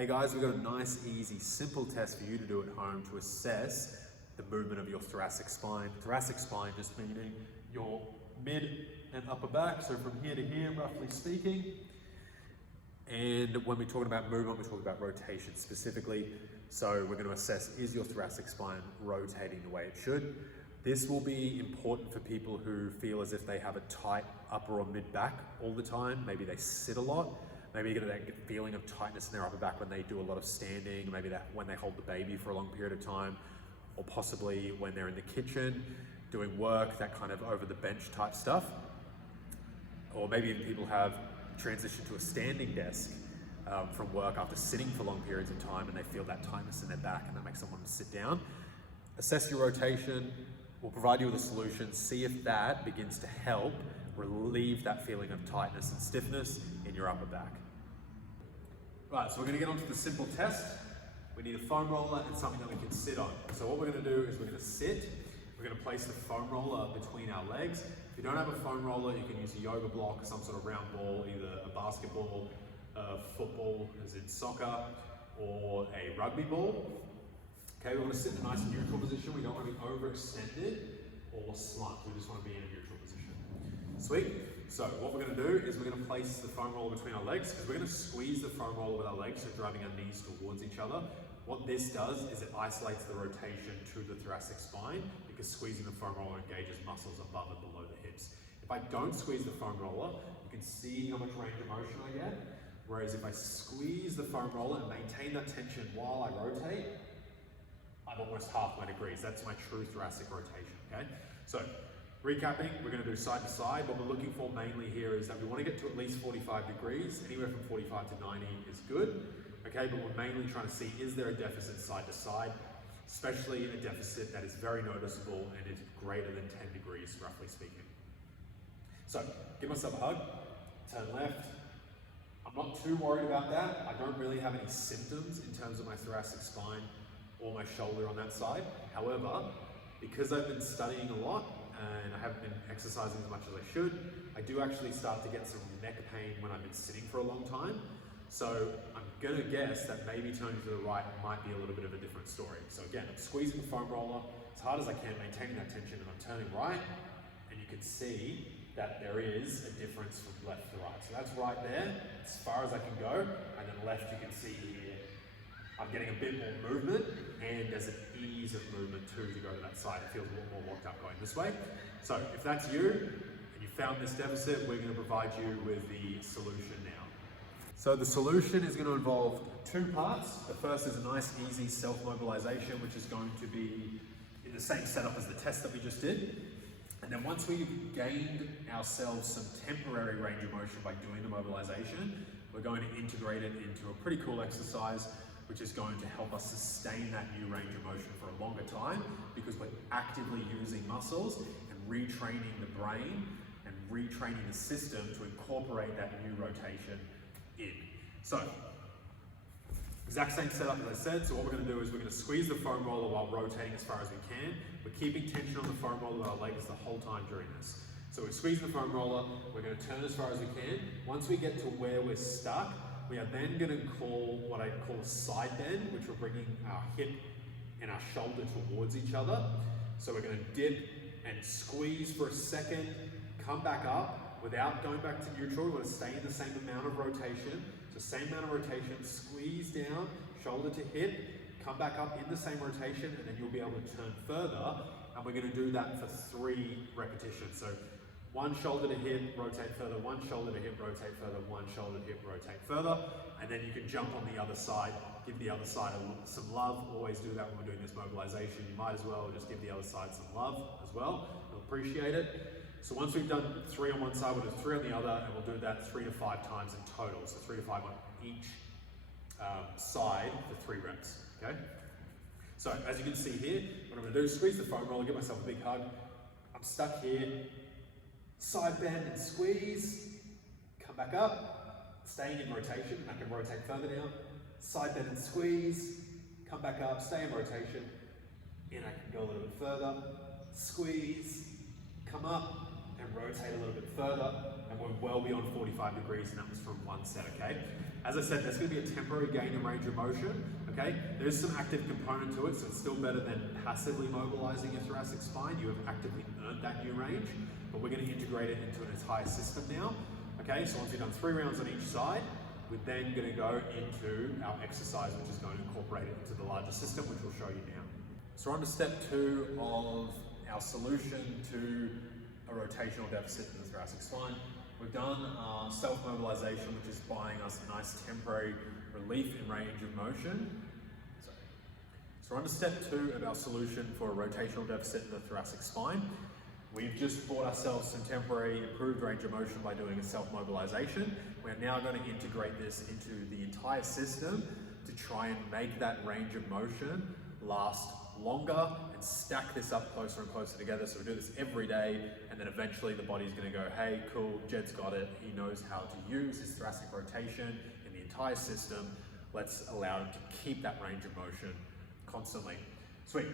Hey guys, we've got a nice, easy, simple test for you to do at home to assess the movement of your thoracic spine. Thoracic spine just meaning your mid and upper back, so from here to here, roughly speaking. And when we're talking about movement, we're talking about rotation specifically. So we're going to assess, is your thoracic spine rotating the way it should? This will be important for people who feel as if they have a tight upper or mid back all the time. Maybe they sit a lot. Maybe you get that feeling of tightness in their upper back when they do a lot of standing, maybe that when they hold the baby for a long period of time, or possibly when they're in the kitchen doing work, that kind of over the bench type stuff. Or maybe even people have transitioned to a standing desk from work after sitting for long periods of time and they feel that tightness in their back and that makes them want to sit down. Assess your rotation. We'll provide you with a solution. See if that begins to help relieve that feeling of tightness and stiffness in your upper back. Right, so we're going to get onto the simple test. We need a foam roller and something that we can sit on. So what we're going to do is we're going to sit. We're going to place the foam roller between our legs. If you don't have a foam roller, you can use a yoga block, some sort of round ball, either a basketball, a football, as in soccer, or a rugby ball. Okay, we want to sit in a nice neutral position. We don't want to be overextended or slumped. We just want to be in a neutral position. Sweet. So what we're going to do is we're going to place the foam roller between our legs because we're going to squeeze the foam roller with our legs, so driving our knees towards each other. What this does is it isolates the rotation to the thoracic spine because squeezing the foam roller engages muscles above and below the hips. If I don't squeeze the foam roller, you can see how much range of motion I get. Whereas if I squeeze the foam roller and maintain that tension while I rotate, I'm almost half my degrees. That's my true thoracic rotation, okay? So, recapping, we're going to do side to side. What we're looking for mainly here is that we want to get to at least 45 degrees. Anywhere from 45 to 90 is good, okay? But we're mainly trying to see, is there a deficit side to side, especially a deficit that is very noticeable and is greater than 10 degrees, roughly speaking. So, give myself a hug, turn left. I'm not too worried about that. I don't really have any symptoms in terms of my thoracic spine or my shoulder on that side. However, because I've been studying a lot and I haven't been exercising as much as I should, I do actually start to get some neck pain when I've been sitting for a long time. So I'm gonna guess that maybe turning to the right might be a little bit of a different story. So again, I'm squeezing the foam roller as hard as I can, maintaining that tension, and I'm turning right, and you can see that there is a difference from left to right. So that's right there, as far as I can go, and then left you can see here, I'm getting a bit more movement, and there's an ease of movement too to go to that side. It feels a little more locked up going this way. So if that's you, and you found this deficit, we're going to provide you with the solution now. So the solution is going to involve two parts. The first is a nice, easy self-mobilization, which is going to be in the same setup as the test that we just did. And then once we've gained ourselves some temporary range of motion by doing the mobilization, we're going to integrate it into a pretty cool exercise which is going to help us sustain that new range of motion for a longer time because we're actively using muscles and retraining the brain and retraining the system to incorporate that new rotation in. So, exact same setup as I said. So what we're going to do is we're going to squeeze the foam roller while rotating as far as we can. We're keeping tension on the foam roller with our legs the whole time during this. So we're squeezing the foam roller, we're going to turn as far as we can. Once we get to where we're stuck, we are then going to call what I call a side bend, which we're bringing our hip and our shoulder towards each other. So we're going to dip and squeeze for a second, come back up without going back to neutral. We want to stay in the same amount of rotation. So same amount of rotation, squeeze down, shoulder to hip, come back up in the same rotation, and then you'll be able to turn further. And we're going to do that for 3 repetitions. So one shoulder to hip, rotate further, one shoulder to hip, rotate further, one shoulder to hip, rotate further, and then you can jump on the other side, give the other side some love. Always do that when we're doing this mobilization. You might as well just give the other side some love as well. We'll appreciate it. So once we've done 3 on one side, we'll do 3 on the other, and we'll do that 3 to 5 times in total. So 3 to 5 on each side for 3 reps, okay? So as you can see here, what I'm gonna do is squeeze the foam roller, give myself a big hug. I'm stuck here. Side bend and squeeze, come back up, staying in rotation, I can rotate further down, side bend and squeeze, come back up, stay in rotation, and I can go a little bit further, squeeze, come up, and rotate a little bit further, and we're well beyond 45 degrees, and that was from one set, okay? As I said, there's going to be a temporary gain in range of motion, okay? There's some active component to it, so it's still better than passively mobilizing your thoracic spine. You have actively earned that new range, but we're going to integrate it into an entire system now, okay? So once we've done 3 rounds on each side, we're then going to go into our exercise, which is going to incorporate it into the larger system, which we'll show you now. So we're on to step 2 of our solution to a rotational deficit in the thoracic spine. We've done self-mobilization, which is buying us a nice temporary relief in range of motion. So we're on to step 2 of our solution for a rotational deficit in the thoracic spine. We've just bought ourselves some temporary improved range of motion by doing a self-mobilization. We're now going to integrate this into the entire system to try and make that range of motion last longer and stack this up closer and closer together. So we do this every day, and then eventually the body's going to go, hey, cool, Jed's got it. He knows how to use his thoracic rotation in the entire system. Let's allow him to keep that range of motion constantly. Sweet.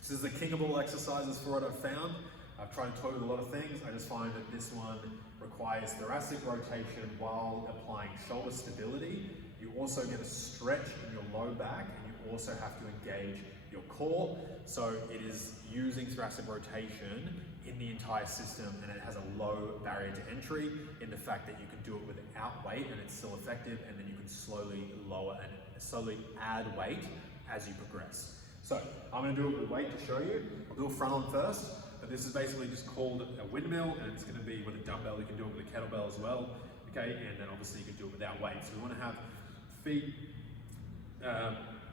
This is the king of all exercises for what I've found. I've tried to toy with a lot of things. I just find that this one requires thoracic rotation while applying shoulder stability. You also get a stretch in your low back, and you also have to engage your core. So it is using thoracic rotation in the entire system, and it has a low barrier to entry in the fact that you can do it without weight and it's still effective, and then you can slowly lower and slowly add weight as you progress. So I'm going to do it with weight to show you. I'll do a front on first, but this is basically just called a windmill, and it's going to be with a dumbbell. You can do it with a kettlebell as well, okay? And then obviously you can do it without weight. So we want to have feet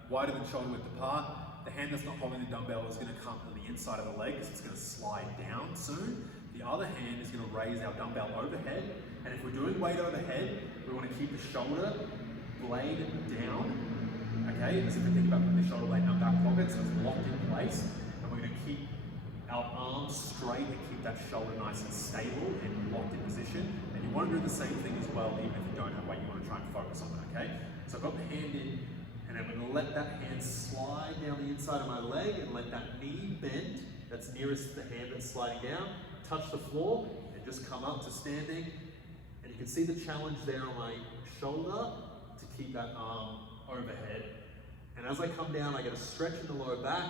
wider than shoulder width apart. The hand that's not holding the dumbbell is going to come on the inside of the leg because it's going to slide down soon. The other hand is going to raise our dumbbell overhead. And if we're doing weight overhead, we want to keep the shoulder blade down, okay? As if we think about putting the shoulder blade in our back pocket, so it's locked in place. And we're going to keep our arms straight and keep that shoulder nice and stable and locked in position. And you want to do the same thing as well, even if you don't have weight, you want to try and focus on that, okay? So I've got the hand in, and I'm going to let that hand slide down the inside of my leg and let that knee bend, that's nearest to the hand that's sliding down, touch the floor and just come up to standing. And you can see the challenge there on my shoulder to keep that arm overhead. And as I come down, I get a stretch in the lower back.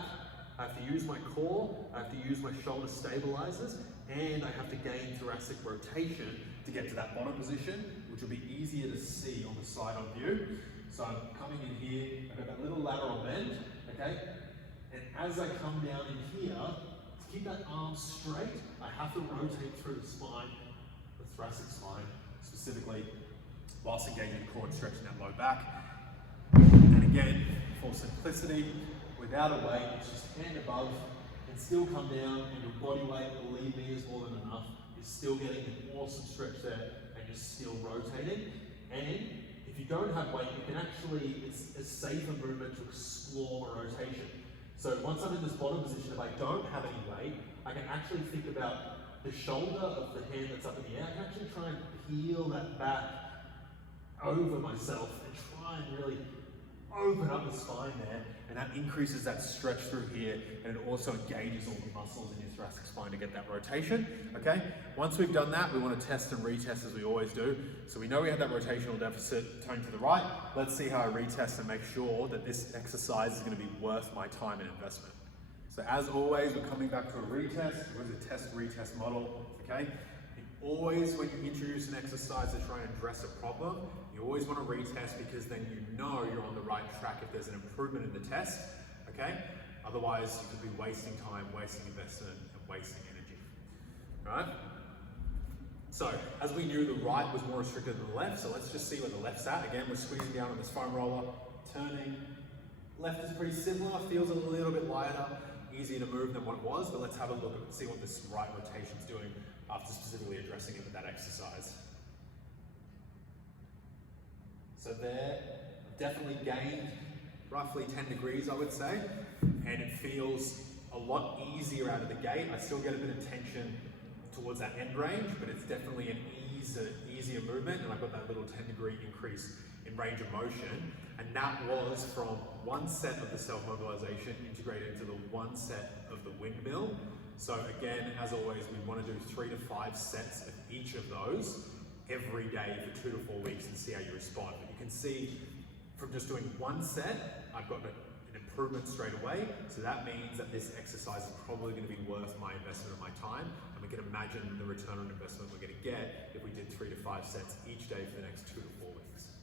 I have to use my core, I have to use my shoulder stabilizers, and I have to gain thoracic rotation to get to that bottom position, which will be easier to see on the side on view. So I'm coming in here, I've got that little lateral bend, okay? And as I come down in here, to keep that arm straight, I have to rotate through the spine, the thoracic spine, specifically, whilst engaging the core and stretching that low back. And again, for simplicity, without a weight, it's just hand above, and still come down, and your body weight, believe me, is more than enough. You're still getting an awesome stretch there, and you're still rotating. And if you don't have weight, you can actually, it's a safer movement to explore a rotation. So once I'm in this bottom position, if I don't have any weight, I can actually think about the shoulder of the hand that's up in the air. I can actually try and peel that back over myself and try and really open up the spine there, and that increases that stretch through here, and it also engages all the muscles in your thoracic spine to get that rotation, okay? Once we've done that, we want to test and retest as we always do. So we know we have that rotational deficit turned to the right. Let's see how I retest and make sure that this exercise is going to be worth my time and investment. So as always, we're coming back to a retest. We're the test-retest model, okay? Always, when you introduce an exercise to try and address a problem, you always want to retest, because then you know you're on the right track if there's an improvement in the test, okay? Otherwise, you could be wasting time, wasting investment, and wasting energy, right? So, as we knew, the right was more restricted than the left, so let's just see where the left's at. Again, we're squeezing down on this foam roller, turning. Left is pretty similar, feels a little bit lighter, easier to move than what it was, but let's have a look and see what this right rotation's doing after specifically addressing it with that exercise. So there, definitely gained roughly 10 degrees, I would say, and it feels a lot easier out of the gate. I still get a bit of tension towards that end range, but it's definitely an easier movement, and I've got that little 10-degree increase in range of motion, and that was from one set of the self-mobilization integrated into the one set of the windmill. So again, as always, we want to do 3 to 5 sets of each of those every day for 2 to 4 weeks and see how you respond. But you can see from just doing one set, I've got an improvement straight away. So that means that this exercise is probably going to be worth my investment of my time. And we can imagine the return on investment we're going to get if we did 3 to 5 sets each day for the next 2 to 4 weeks.